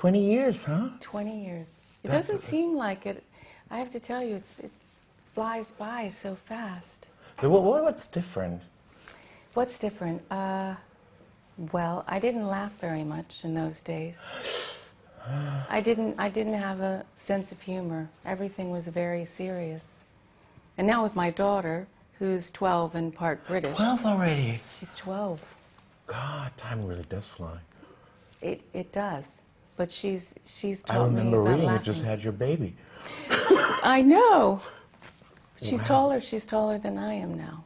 20 years, huh? 20 years. It That's- doesn't seem like it. I have to tell you, it flies by so fast. So what's different? What's different? Well, I didn't laugh very much in those days. I didn't have a sense of humor. Everything was very serious. And now with my daughter, who's 12 and part British. 12 already? She's 12. God, time really does fly. It does. But she's I taught me remember about reading laughing. you just had your baby. I know. She's Wow. taller. She's taller than I am now.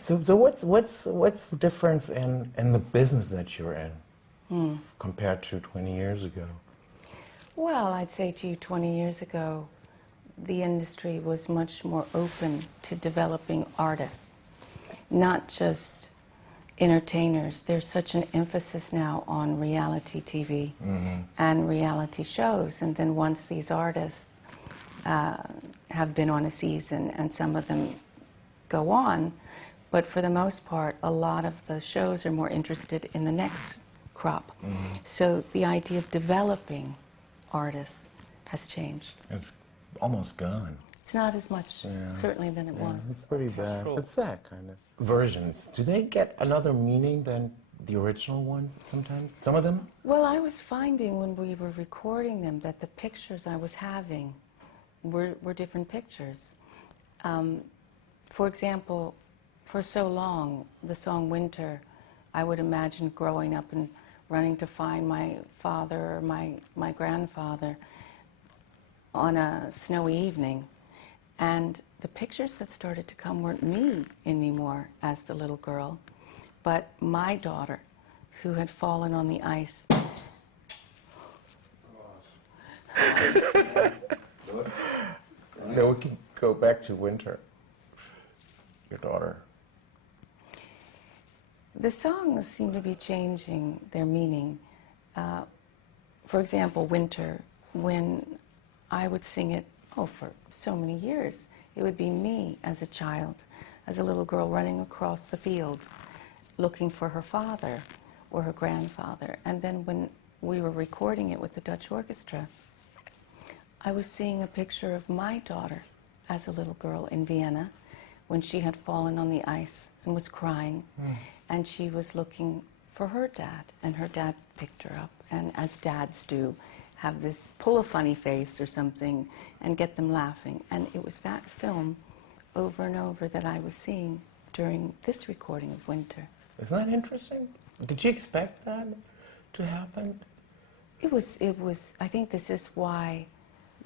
So what's the difference in the business that you're in compared to 20 years ago? Well, I'd say to you 20 years ago, the industry was much more open to developing artists, not just entertainers. There's such an emphasis now on reality TV and reality shows. And then once these artists have been on a season, and some of them go on, but for the most part, a lot of the shows are more interested in the next crop. So the idea of developing artists has changed. It's almost gone. It's not as much, certainly, than it was. It's pretty bad. It's sad, kind of. Versions, do they get another meaning than the original ones sometimes? Some of them? Well, I was finding when we were recording them that the pictures I was having were different pictures. For example, for so long, the song Winter, I would imagine growing up and running to find my father or my grandfather on a snowy evening. And the pictures that started to come weren't me anymore as the little girl, but my daughter, who had fallen on the ice. No, we can go back to Winter. Your daughter. The songs seem to be changing their meaning. For example, Winter, when I would sing it, for so many years, it would be me as a child, as a little girl running across the field, looking for her father or her grandfather. And then when we were recording it with the Dutch orchestra, I was seeing a picture of my daughter as a little girl in Vienna when she had fallen on the ice and was crying. And she was looking for her dad, and her dad picked her up. And as dads do, have this, pull a funny face or something and get them laughing. And it was that film over and over that I was seeing during this recording of Winter. Isn't that interesting? Did you expect that to happen? It was, I think this is why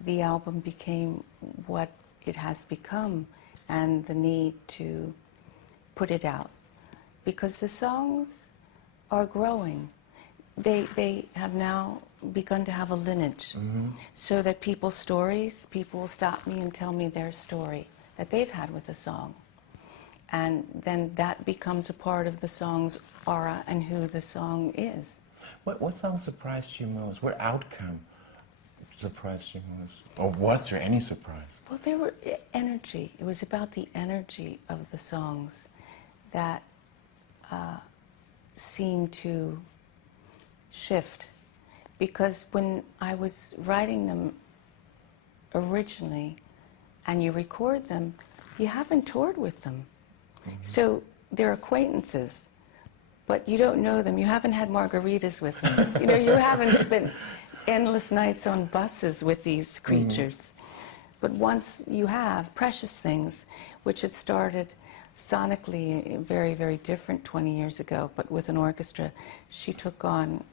the album became what it has become, and the need to put it out. Because the songs are growing. They have now begun to have a lineage, so that people's stories, people will stop me and tell me their story that they've had with a song. And then that becomes a part of the song's aura and who the song is. What song surprised you most? What outcome surprised you most? Or was there any surprise? Well, there were energy. It was about the energy of the songs that seemed to shift. Because when I was writing them originally, and you record them, you haven't toured with them. So they're acquaintances, but you don't know them. You haven't had margaritas with them. You know, you haven't spent endless nights on buses with these creatures. But once you have Precious Things, which had started sonically very, very different 20 years ago, but with an orchestra, she took on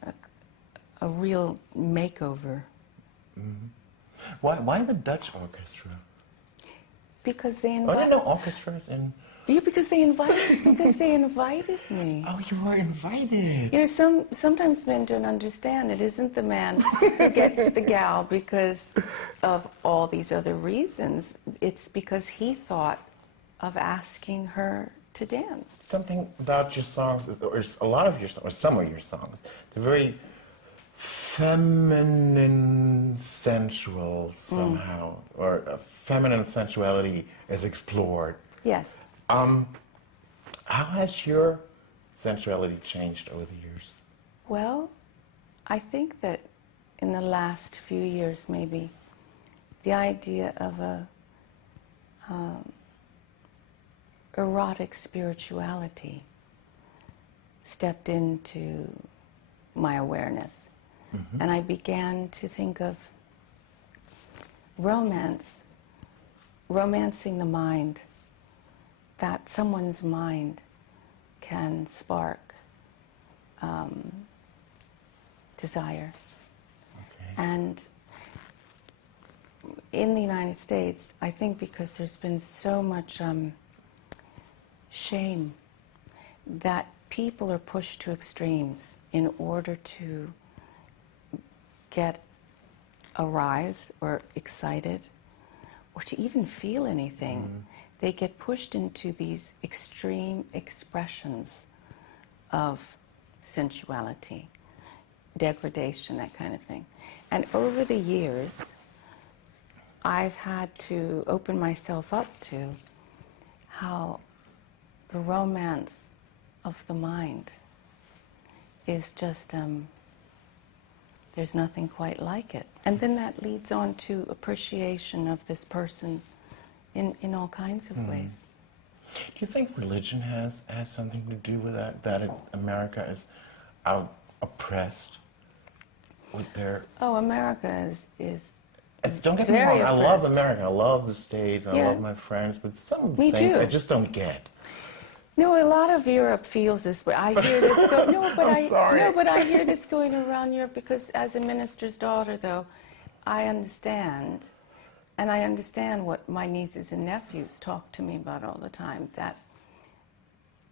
a real makeover. Why the Dutch orchestra? Because they I didn't know orchestras in... Yeah, because they invited me. Oh, you were invited. You know, sometimes men don't understand. It isn't the man who gets the gal because of all these other reasons. It's because he thought of asking her to dance. Something about your songs, or a lot of your songs, or some of your songs, they're very feminine, sensual somehow, or feminine sensuality is explored. Yes. How has your sensuality changed over the years? Well, I think that in the last few years maybe, the idea of a erotic spirituality stepped into my awareness. Mm-hmm. And I began to think of romancing the mind, that someone's mind can spark desire. Okay. And in the United States, I think because there's been so much shame that people are pushed to extremes in order to get aroused or excited or to even feel anything. Mm-hmm. They get pushed into these extreme expressions of sensuality, degradation, that kind of thing. And over the years, I've had to open myself up to how the romance of the mind is just, there's nothing quite like it. And then that leads on to appreciation of this person in all kinds of ways. Do you think religion has something to do with that America is out oppressed with their... Oh, America is don't get me very wrong, oppressed. I love America, I love the States, I love my friends, but some Me things too. I just don't get. No, a lot of Europe feels this way. I hear this go. No, but sorry. No, but I hear this going around Europe because, as a minister's daughter, though, I understand, and I understand what my nieces and nephews talk to me about all the time. That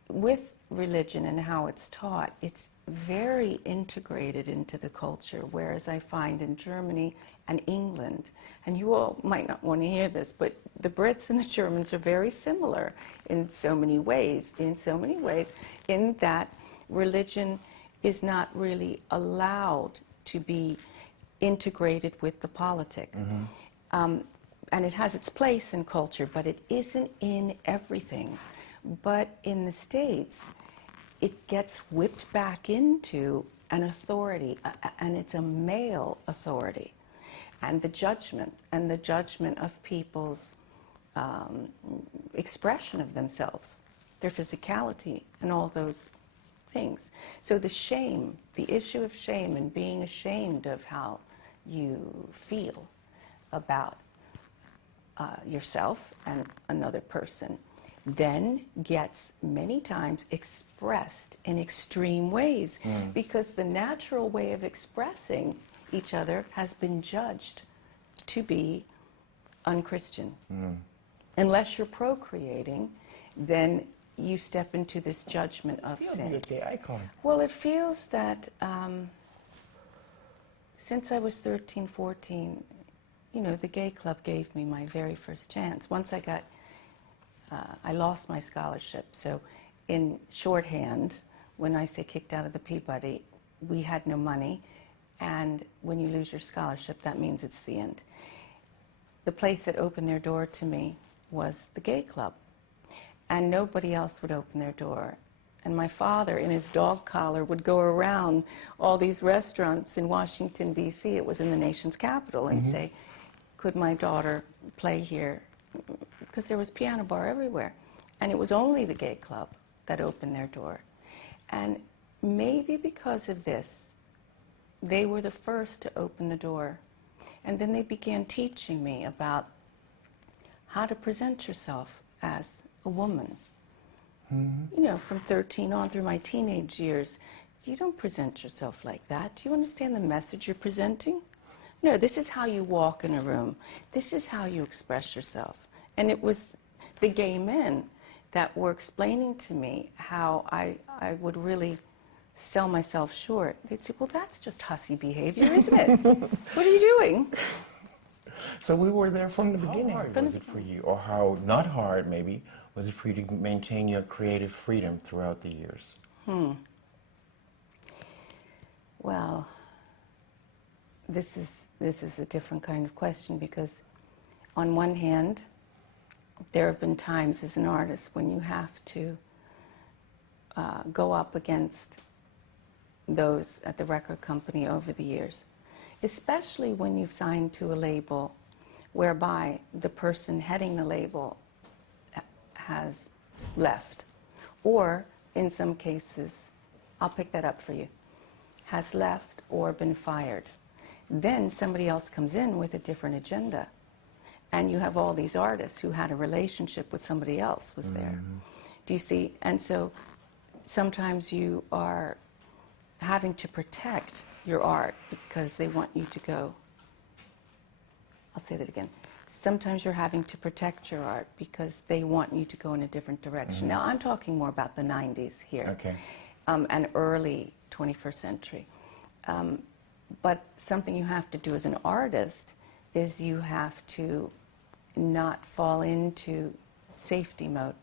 with religion and how it's taught, it's very integrated into the culture. Whereas I find in Germany and England, and you all might not want to hear this, but the Brits and the Germans are very similar in so many ways, in that religion is not really allowed to be integrated with the politic. Mm-hmm. And it has its place in culture, but it isn't in everything. But in the States, it gets whipped back into an authority, and it's a male authority. And the judgment of people's expression of themselves, their physicality, and all those things. So the shame, the issue of shame and being ashamed of how you feel about yourself and another person then gets many times expressed in extreme ways because the natural way of expressing each other has been judged to be unchristian. Unless you're procreating, then you step into this judgment of sin. It feels like a gay icon. Well, it feels that since I was 13, 14, you know, the gay club gave me my very first chance. Once I lost my scholarship. So in shorthand, when I say kicked out of the Peabody, we had no money. And when you lose your scholarship, that means it's the end. The place that opened their door to me was the gay club. And nobody else would open their door. And my father, in his dog collar, would go around all these restaurants in Washington, D.C., it was in the nation's capital, and say, could my daughter play here? Because there was piano bar everywhere. And it was only the gay club that opened their door. And maybe because of this, they were the first to open the door. And then they began teaching me about how to present yourself as a woman. You know, from 13 on through my teenage years, you don't present yourself like that. Do you understand the message you're presenting? No, this is how you walk in a room. This is how you express yourself. And it was the gay men that were explaining to me how I would really sell myself short. They'd say, well, that's just hussy behavior, isn't it? What are you doing? So we were there from the beginning. How hard was it for you? Or how, not hard maybe, was it for you to maintain your creative freedom throughout the years? Well, this is a different kind of question because on one hand, there have been times as an artist when you have to go up against those at the record company over the years. especially when you've signed to a label whereby the person heading the label has left, or in some cases, I'll pick that up for you, has left or been fired. Then somebody else comes in with a different agenda, and you have all these artists who had a relationship with somebody else was there. Do you see? And so sometimes you are having to protect your art because they want you to go. I'll say that again. Sometimes you're having to protect your art because they want you to go in a different direction. Now, I'm talking more about the 90s here, Okay. And early 21st century. But something you have to do as an artist is you have to not fall into safety mode.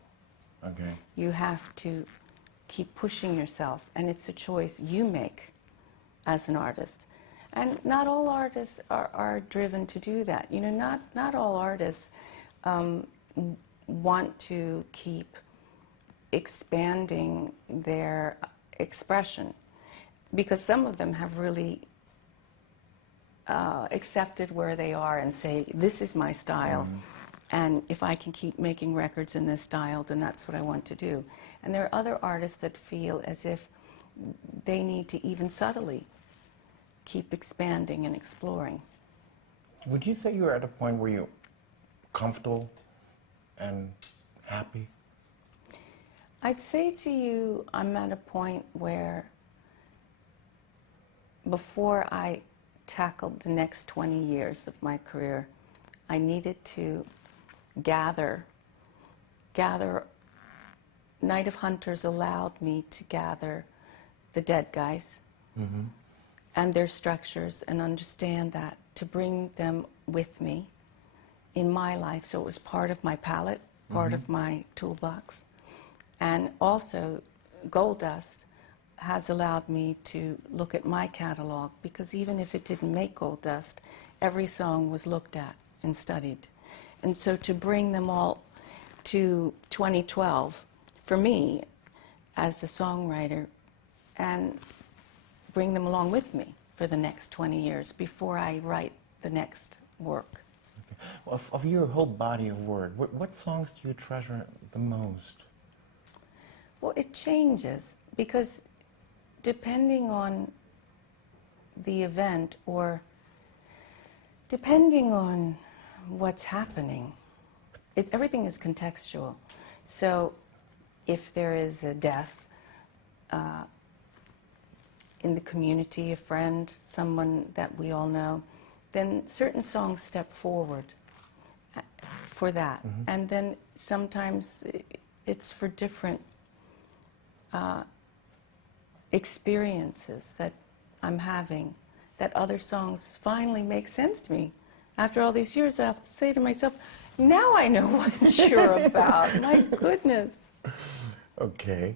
Okay. You have to keep pushing yourself, and it's a choice you make as an artist. And not all artists are driven to do that. You know, not all artists want to keep expanding their expression, because some of them have really accepted where they are and say, this is my style, and if I can keep making records in this style, then that's what I want to do. And there are other artists that feel as if they need to even subtly keep expanding and exploring. Would you say you're at a point where you're comfortable and happy? I'd say to you, I'm at a point where before I tackled the next 20 years of my career, I needed to gather. Night of Hunters allowed me to gather the dead guys and their structures and understand that, to bring them with me in my life. So it was part of my palette, part of my toolbox. And also, Gold Dust has allowed me to look at my catalog, because even if it didn't make Gold Dust, every song was looked at and studied. And so to bring them all to 2012, for me, as a songwriter, and bring them along with me for the next 20 years before I write the next work. Okay. Well, of your whole body of work, what songs do you treasure the most? Well, it changes, because depending on the event or depending on what's happening, everything is contextual. So if there is a death in the community, a friend, someone that we all know, then certain songs step forward for that. And then sometimes it's for different experiences that I'm having, that other songs finally make sense to me. After all these years, I have to say to myself, now I know what you're about. My goodness. Okay.